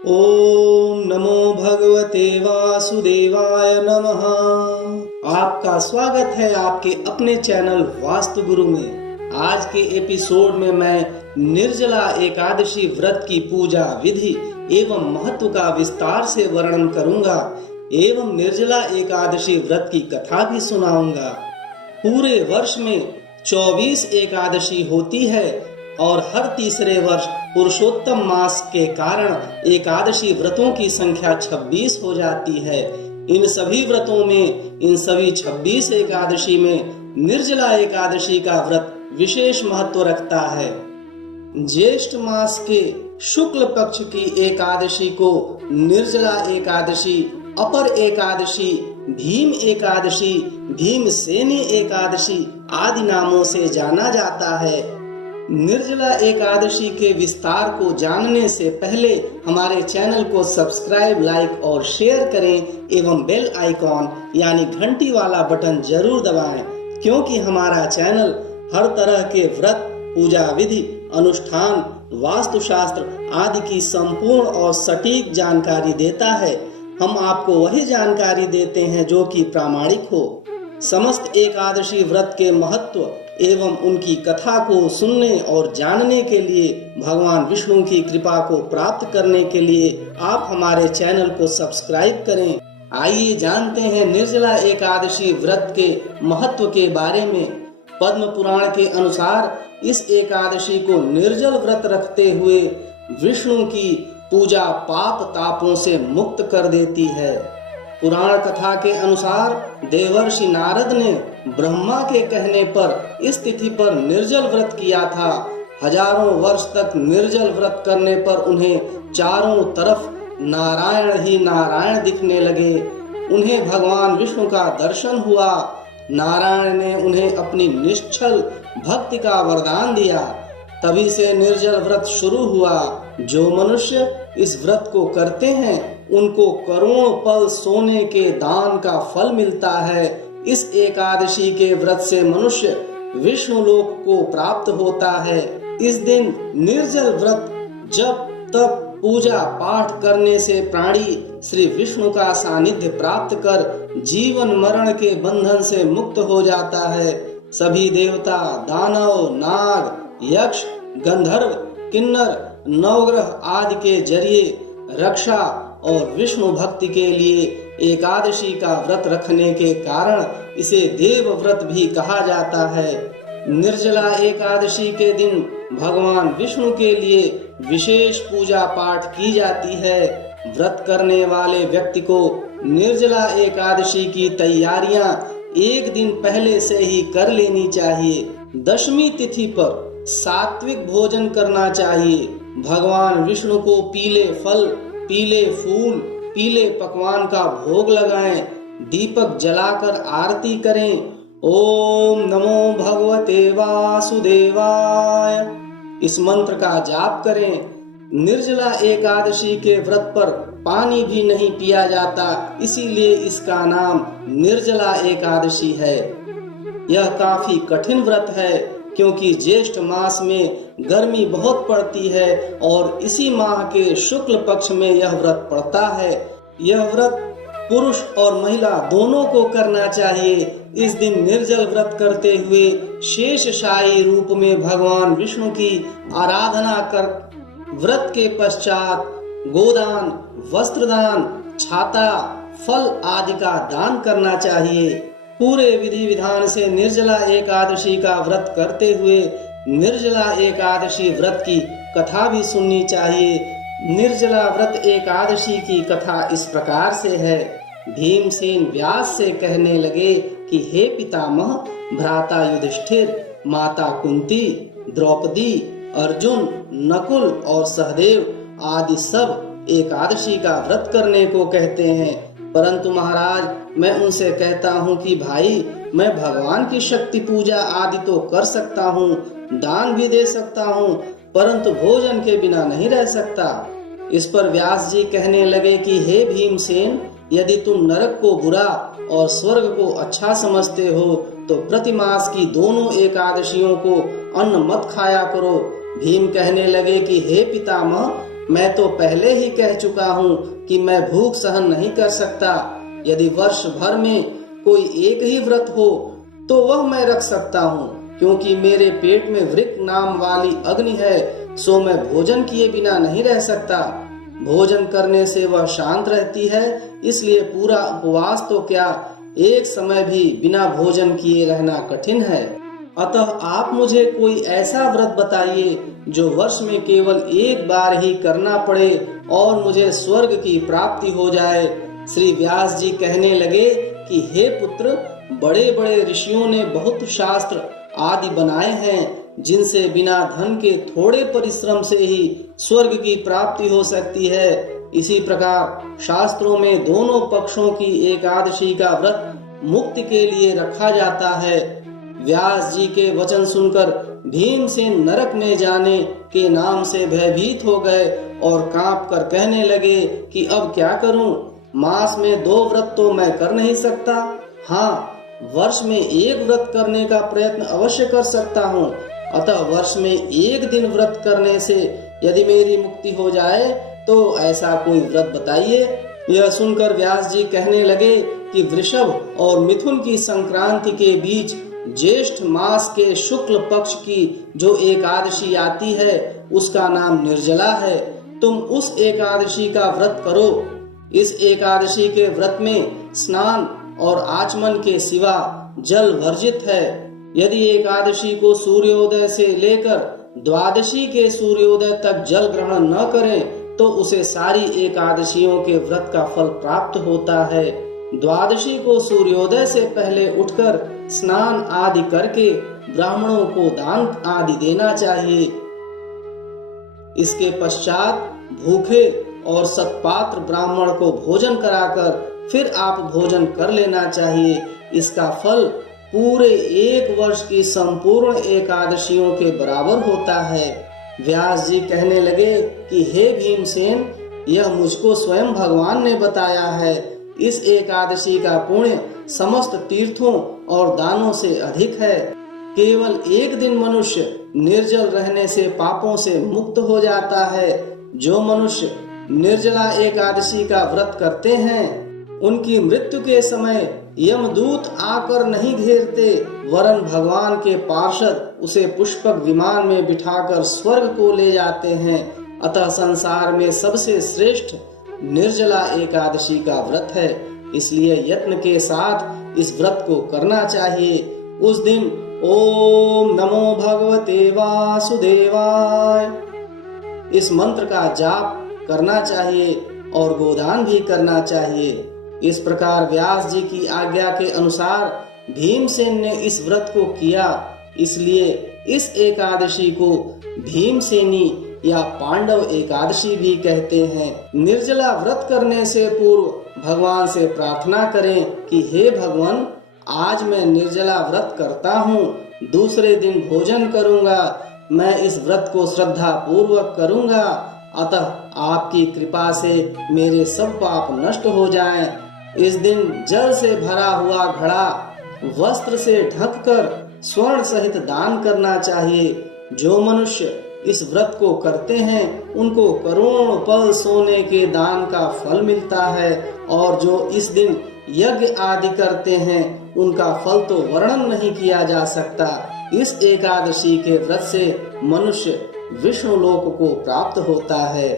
ओम नमो भगवते वासुदेवाय नमः। आपका स्वागत है आपके अपने चैनल वास्तु गुरु में। आज के एपिसोड में मैं निर्जला एकादशी व्रत की पूजा विधि एवं महत्व का विस्तार से वर्णन करूंगा एवं निर्जला एकादशी व्रत की कथा भी सुनाऊंगा। पूरे वर्ष में 24 एकादशी होती है और हर तीसरे वर्ष पुरुषोत्तम मास के कारण एकादशी व्रतों की संख्या 26 हो जाती है। इन सभी व्रतों में, इन सभी 26 एकादशी में निर्जला एकादशी का व्रत विशेष महत्व रखता है। ज्येष्ठ मास के शुक्ल पक्ष की एकादशी को निर्जला एकादशी, अपर एकादशी, भीम एकादशी, भीमसेनी एकादशी आदि नामों से जाना जाता है। निर्जला एकादशी के विस्तार को जानने से पहले हमारे चैनल को सब्सक्राइब, लाइक और शेयर करें एवं बेल आइकॉन यानी घंटी वाला बटन जरूर दबाएं, क्योंकि हमारा चैनल हर तरह के व्रत, पूजा विधि, अनुष्ठान, वास्तुशास्त्र आदि की संपूर्ण और सटीक जानकारी देता है। हम आपको वही जानकारी देते हैं जो कि प्रामाणिक हो। समस्त एकादशी व्रत के महत्व एवं उनकी कथा को सुनने और जानने के लिए, भगवान विष्णु की कृपा को प्राप्त करने के लिए आप हमारे चैनल को सब्सक्राइब करें। आइए जानते हैं निर्जला एकादशी व्रत के महत्व के बारे में। पद्म पुराण के अनुसार इस एकादशी को निर्जल व्रत रखते हुए विष्णु की पूजा पाप तापों से मुक्त कर देती है। पुराण कथा के अनुसार देवर्षि नारद ने ब्रह्मा के कहने पर इस तिथि पर निर्जल व्रत किया था। हजारों वर्ष तक निर्जल व्रत करने पर उन्हें चारों तरफ नारायण ही नारायण दिखने लगे। उन्हें भगवान विष्णु का दर्शन हुआ। नारायण ने उन्हें अपनी निश्चल भक्ति का वरदान दिया। तभी से निर्जल व्रत शुरू हुआ। जो मनुष्य इस व्रत को करते हैं उनको करोड़ों पल सोने के दान का फल मिलता है। इस एकादशी के व्रत से मनुष्य विष्णु लोक को प्राप्त होता है। इस दिन निर्जल व्रत जप तप पूजा पाठ करने से प्राणी श्री विष्णु का सानिध्य प्राप्त कर जीवन मरण के बंधन से मुक्त हो जाता है। सभी देवता, दानव, नाग, यक्ष, गंधर्व, किन्नर, नवग्रह आदि के जरिए रक्षा और विष्णु भक्ति के लिए एकादशी का व्रत रखने के कारण इसे देव व्रत भी कहा जाता है। निर्जला एकादशी के दिन भगवान विष्णु के लिए विशेष पूजा पाठ की जाती है। व्रत करने वाले व्यक्ति को निर्जला एकादशी की तैयारियां एक दिन पहले से ही कर लेनी चाहिए। दशमी तिथि पर सात्विक भोजन करना चाहिए। भगवान विष्णु को पीले फल, पीले फूल, पीले पकवान का भोग लगाएं, दीपक जलाकर आरती करें। ओम नमो भगवते वासुदेवाय इस मंत्र का जाप करें। निर्जला एकादशी के व्रत पर पानी भी नहीं पिया जाता, इसीलिए इसका नाम निर्जला एकादशी है। यह काफी कठिन व्रत है क्योंकि ज्येष्ठ मास में गर्मी बहुत पड़ती है और इसी माह के शुक्ल पक्ष में यह व्रत पड़ता है। यह व्रत पुरुष और महिला दोनों को करना चाहिए। इस दिन निर्जल व्रत करते हुए शेषशायी रूप में भगवान विष्णु की आराधना कर व्रत के पश्चात गोदान, वस्त्रदान, छाता, फल आदि का दान करना चाहिए। पूरे विधि विधान से निर्जला एकादशी का व्रत करते हुए निर्जला एकादशी व्रत की कथा भी सुननी चाहिए। निर्जला व्रत एकादशी की कथा इस प्रकार से है। भीमसेन व्यास से कहने लगे कि हे पितामह, भ्राता युधिष्ठिर, माता कुंती, द्रौपदी, अर्जुन, नकुल और सहदेव आदि सब एकादशी का व्रत करने को कहते हैं, परंतु महाराज मैं उनसे कहता हूँ कि भाई, मैं भगवान की शक्ति पूजा आदि तो कर सकता हूँ, दान भी दे सकता हूँ, परंतु भोजन के बिना नहीं रह सकता। इस पर व्यास जी कहने लगे कि हे भीमसेन, यदि तुम नरक को बुरा और स्वर्ग को अच्छा समझते हो तो प्रतिमास की दोनों एकादशियों को अन्न मत खाया करो। भीम कहने लगे कि हे पितामह, मैं तो पहले ही कह चुका हूँ कि मैं भूख सहन नहीं कर सकता। यदि वर्ष भर में कोई एक ही व्रत हो तो वह मैं रख सकता हूँ, क्योंकि मेरे पेट में वृक नाम वाली अग्नि है, सो मैं भोजन किए बिना नहीं रह सकता। भोजन करने से वह शांत रहती है, इसलिए पूरा उपवास तो क्या, एक समय भी बिना भोजन किए रहना कठिन है। अतः आप मुझे कोई ऐसा व्रत बताइए जो वर्ष में केवल एक बार ही करना पड़े और मुझे स्वर्ग की प्राप्ति हो जाए। श्री व्यास जी कहने लगे कि हे पुत्र, बड़े बड़े ऋषियों ने बहुत शास्त्र आदि बनाए हैं, जिनसे बिना धन के थोड़े परिश्रम से ही स्वर्ग की प्राप्ति हो सकती है। इसी प्रकार शास्त्रों में दोनों पक्षों की एकादशी का व्रत मुक्ति के लिए रखा जाता है। व्यास जी के वचन सुनकर भीमसेन नरक में जाने के नाम से भयभीत हो गए और कांप कर कहने लगे कि अब क्या करूं? मास में 2 व्रत तो मैं कर नहीं सकता। हाँ, वर्ष में एक व्रत करने का प्रयत्न अवश्य कर सकता हूँ। अतः वर्ष में एक दिन व्रत करने से यदि मेरी मुक्ति हो जाए तो ऐसा कोई व्रत बताइए। यह सुनकर व्यास जी कहने लगे कि वृषभ और मिथुन की संक्रांति के बीच ज्येष्ठ मास के शुक्ल पक्ष की जो एकादशी आती है उसका नाम निर्जला है। तुम उस एकादशी का व्रत करो। इस एकादशी के व्रत में स्नान और आचमन के सिवा जल वर्जित है। यदि एकादशी को सूर्योदय से लेकर द्वादशी के सूर्योदय तक जल ग्रहण न करें तो उसे सारी एकादशियों के व्रत का फल प्राप्त होता है। द्वादशी को सूर्योदय से पहले उठकर स्नान आदि करके ब्राह्मणों को दान आदि देना चाहिए। इसके पश्चात भूखे और सत्पात्र ब्राह्मण को भोजन कराकर फिर आप भोजन कर लेना चाहिए। इसका फल पूरे 1 वर्ष की संपूर्ण एकादशियों के बराबर होता है। व्यास जी कहने लगे कि हे भीमसेन, यह मुझको स्वयं भगवान ने बताया है। इस एकादशी का पुण्य समस्त तीर्थों और दानों से अधिक है। केवल एक दिन मनुष्य निर्जल रहने से पापों से मुक्त हो जाता है। जो मनुष्य निर्जला एकादशी का व्रत करते हैं उनकी मृत्यु के समय यमदूत आकर नहीं घेरते, वरन भगवान के पार्षद उसे पुष्पक विमान में बिठाकर स्वर्ग को ले जाते हैं। अतः संसार में सबसे श्रेष्ठ निर्जला एकादशी का व्रत है, इसलिए यत्न के साथ इस व्रत को करना चाहिए। उस दिन ओम नमो भगवते वासुदेवाय इस मंत्र का जाप करना चाहिए और गोदान भी करना चाहिए। इस प्रकार व्यास जी की आज्ञा के अनुसार भीमसेन ने इस व्रत को किया, इसलिए इस एकादशी को भीमसेनी या पांडव एकादशी भी कहते हैं। निर्जला व्रत करने से पूर्व भगवान से प्रार्थना करें कि हे भगवान, आज मैं निर्जला व्रत करता हूँ, दूसरे दिन भोजन करूँगा, मैं इस व्रत को श्रद्धा पूर्वक करूँगा, अतः आपकी कृपा से मेरे सब पाप नष्ट हो जाएं। इस दिन जल से भरा हुआ घड़ा वस्त्र से ढककर स्वर्ण सहित दान करना चाहिए। जो मनुष्य इस व्रत को करते हैं उनको करोड़ों पल सोने के दान का फल मिलता है, और जो इस दिन यज्ञ आदि करते हैं उनका फल तो वर्णन नहीं किया जा सकता। इस एकादशी के व्रत से मनुष्य विष्णु लोक को प्राप्त होता है।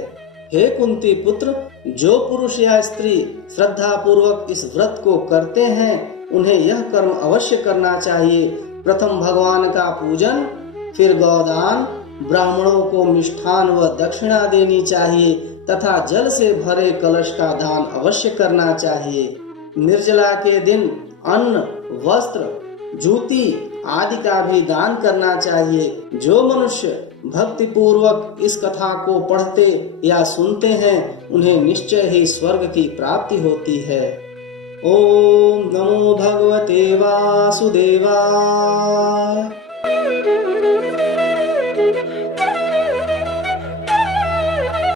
हे कुंती पुत्र, जो पुरुष या स्त्री श्रद्धा पूर्वक इस व्रत को करते हैं उन्हें यह कर्म अवश्य करना चाहिए। प्रथम भगवान का पूजन, फिर गौदान, ब्राह्मणों को मिष्ठान व दक्षिणा देनी चाहिए तथा जल से भरे कलश का दान अवश्य करना चाहिए। निर्जला के दिन अन्न, वस्त्र, जूती आदि का भी दान करना चाहिए। जो मनुष्य भक्ति पूर्वक इस कथा को पढ़ते या सुनते हैं उन्हें निश्चय ही स्वर्ग की प्राप्ति होती है। ओम नमो भगवते वासुदेवाय।